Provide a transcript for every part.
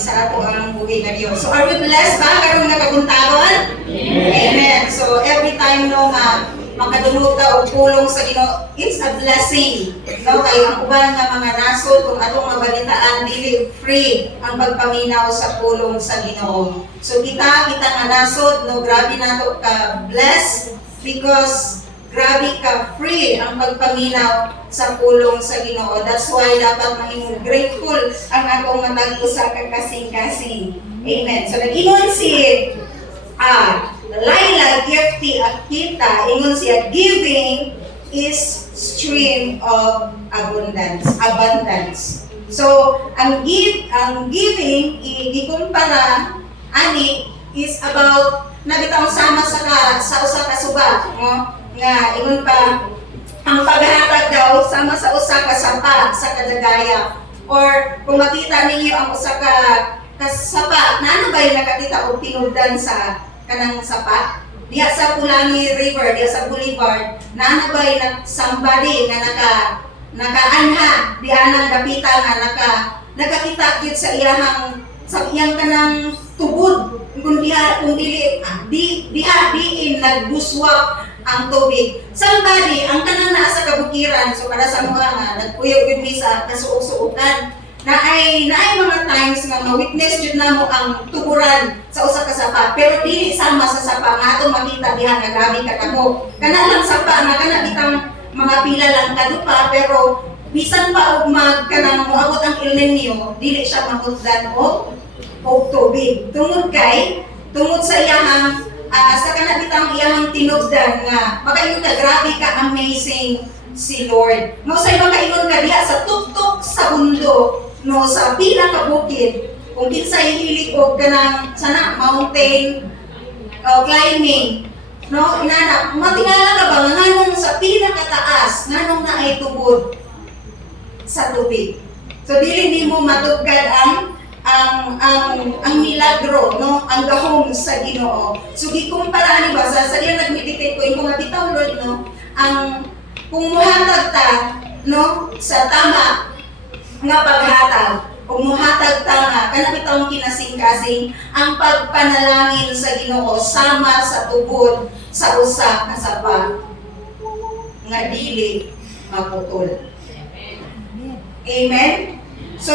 sa ato ang buhay nga Dios. So are we blessed ba karong nakaguntaron? Amen. So every time no nga makadulog ka og pulong sa Ginoo, it's a blessing. No, kay ang uban nga mga nasod kung atong mabalitaan dili free ang pagpaminaw sa pulong sa Ginoo. So kita nga nasod no, grabe nato ka blessed because grabe ka free ang pagpaminaw sa pulong sa Ginoo. That's why dapat mahimong grateful ang atong matag usa ka kasing-kasing. Amen. So nag-ingon si Laila Gifty Akita, ingon siya, giving is stream of abundance. So ang giving gikumpara ani is about nabitaw sama sa usa ka suba, no? Nga ingon pa ang paghatag daw sama sa usa ka sapa sa kadagaya, or kung makita ninyo ang usa ka sapa, naano ba yung nakakita og tinuldan sa kanang sapa diha sa Pulangi River, diha sa Boulevard, naano ba yung somebody nga nakaanha diha nang dapita nga nakakita gyud sa iyang kanang tubod kung dili diin nagbuswak ang tubig. Somebody, ang kanang naa sa kabukiran, so para sa mga nga, nagpuyog yun sa kasuog-suogan, na ay mga times nga ma-witness yun na mo ang tuburan sa usa ka sapa, pero dili sama sa sapa, nga itong makita diha nga grabe katamo. Kana lang sapa, nga kana bitang mga pila lang kadupa, pero bisan pa og kanang moabot ang El Nino, dili siya mahutdan og tubig. Tungod sa iyahang sa kanabitang iyang tinugdan nga makaingon ka, grabe ka, amazing si Lord. No, sa makaingon ka diha sa tuktok sa mundo, no, sa pila ka bukid, kung kinsay hilig og kanang sana mountain climbing, no, inana matingala ka ba nga nganong sa pila ka taas nganong naay tubod sa tubig. So dili nimo matugkad ang milagro, no, ang gahom sa Ginoo. So gikumpara ni ba sa diyan nagmeditate ko imo nga bitaw Lord, no, ang kung muhatag ta, no, sa tama nga paghatag, kung muhatag ta nga kana bitaw kinasing-kasing ang pagpanalangin sa Ginoo sama sa tubod sa usa ka sapa nga dili maputol. Amen. So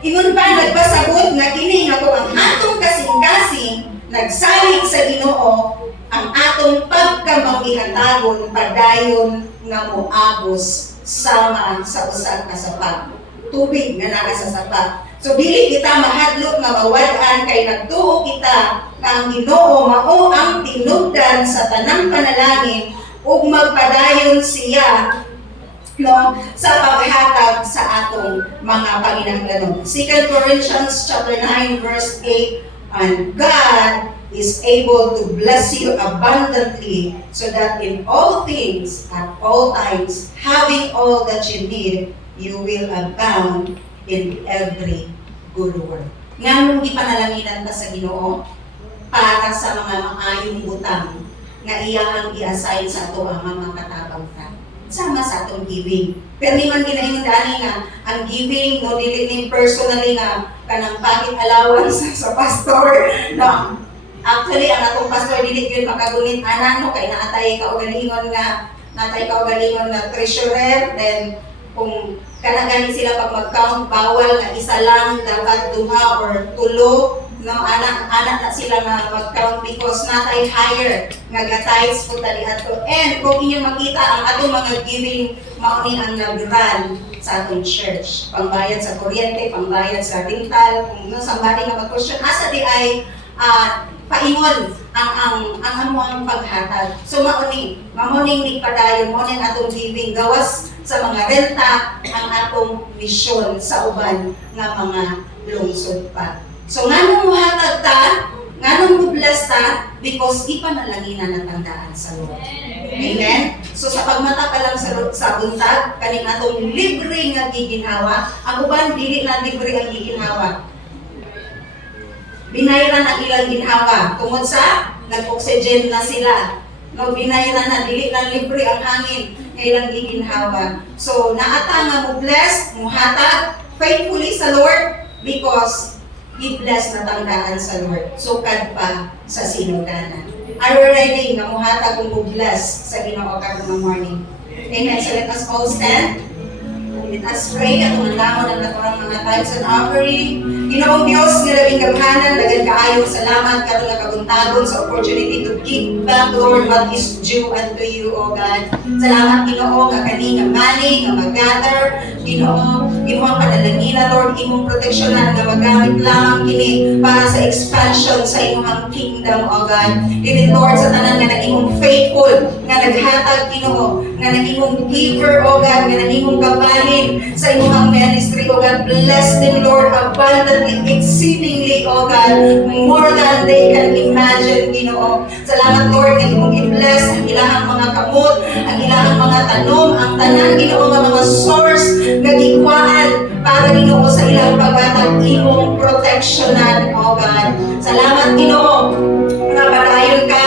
ingon pa nagpasabot nga kini nga kung ang atong kasing-kasing nagsalig sa Ginoo, ang atong pagkamangihatagon padayon nga moagos sama sa usa ka sapa, tubig nga naa sa sapa. So dili kita mahadlok nga mawad-an kay nagtuo kita nga ang Ginoo mao ang tinubdan sa tanang panalangin ug magpadayon siya, no, sa paghatag sa atong mga panginahanglanon. 2 Corinthians chapter 9 verse 8, and God is able to bless you abundantly so that in all things at all times, having all that you need, you will abound in every good work. Nganong gipanalaginan ta sa Ginoo para sa mga maayong butang nga iyang i-assign sa ato ang mga katabang ta sama sa atong giving. Pero di man ginaingon dani nga ang giving, no, dili ni personally nga kanang pocket allowance sa pastor, no. Actually ang atong pastor dili gyud makagunit ana, no, kay naatay ka og galingon nga treasurer, then kung kanang sila pag mag-count bawal nga isa lang, dapat duha or tulo, no, anak na sila nga mag-count because natay higher nga gatides po tali ato. And kung inyo makita ang atong mga giving, mauni ang nag-run sa atong church, pangbayad sa kuryente, pangbayad sa rental, kung no, somebody nga mag-question asa di ay paingon ang amuang paghatag. So mamuning padayon mo ning atong giving gawas sa mga renta ang atong misyon sa uban nga mga lungsod pa. So nganong muhatag ta, nganong mo-bless ta, because ipanalaginan natandaan sa Lord. Amen. So sa pagmata pa lang sa buntag kaning atong libre nga giginhawa, ang uban dili na libre ang giginhawa. Binayran ang ilang ginhawa tungod sa nag-oxygen na sila. No, binayran na, dili na libre ang hangin nga ilang giginhawa. So naata nga mo bless, muhatag faithfully sa Lord because i-bless na tanggaan sa Lord. Sukad pa sa sinugdanan. Our writing, nga muhatag kung bless sa Ginoo karong morning. Amen. So let us all stand. Let us pray at umanlamon ang naturang mga tithes and offering. Ginoong Diyos, nilabing gamhanan, dagan kaayong salamat karon nga kabuntagon sa opportunity to give back, Lord, what is due unto you, O God. Salamat, Ginoo, nga kani nga money, nga mag-gather, Ginoo, imong panalangina, Lord, imong proteksyonan nga magamit lamang kini para sa expansion sa imong kingdom, O God. Dili, Lord, sa tanan nga nagimong faithful, nga naghatag, Ginoo, nga nagimong giver, O God, nga nagimong kabahin sa imong ministry, O God. Bless them, Lord, abundantly, exceedingly, O God, more than they can imagine, Ginoo. Salamat, Lord, nga imong i-bless ang ilahang mga kamot, ang ilahang mga tanom, ang tanan, Ginoo, nga mga source nga gikwaan para, Ginoo, sa ilang pagbatag imong protectionan, O God. Salamat, Ginoo, nga padayon ka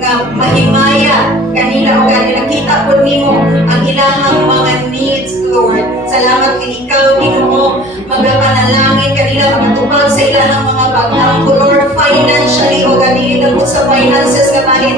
nga mahimaya kanila, O God, nga nakita po nimo ang ilahang mga needs, Lord. Salamat nga ikaw, Ginoo, magapanalangin kanila magatupag sa ilahang mga baghang, Lord, financially, O God, dili lang po sa finances nga bahin,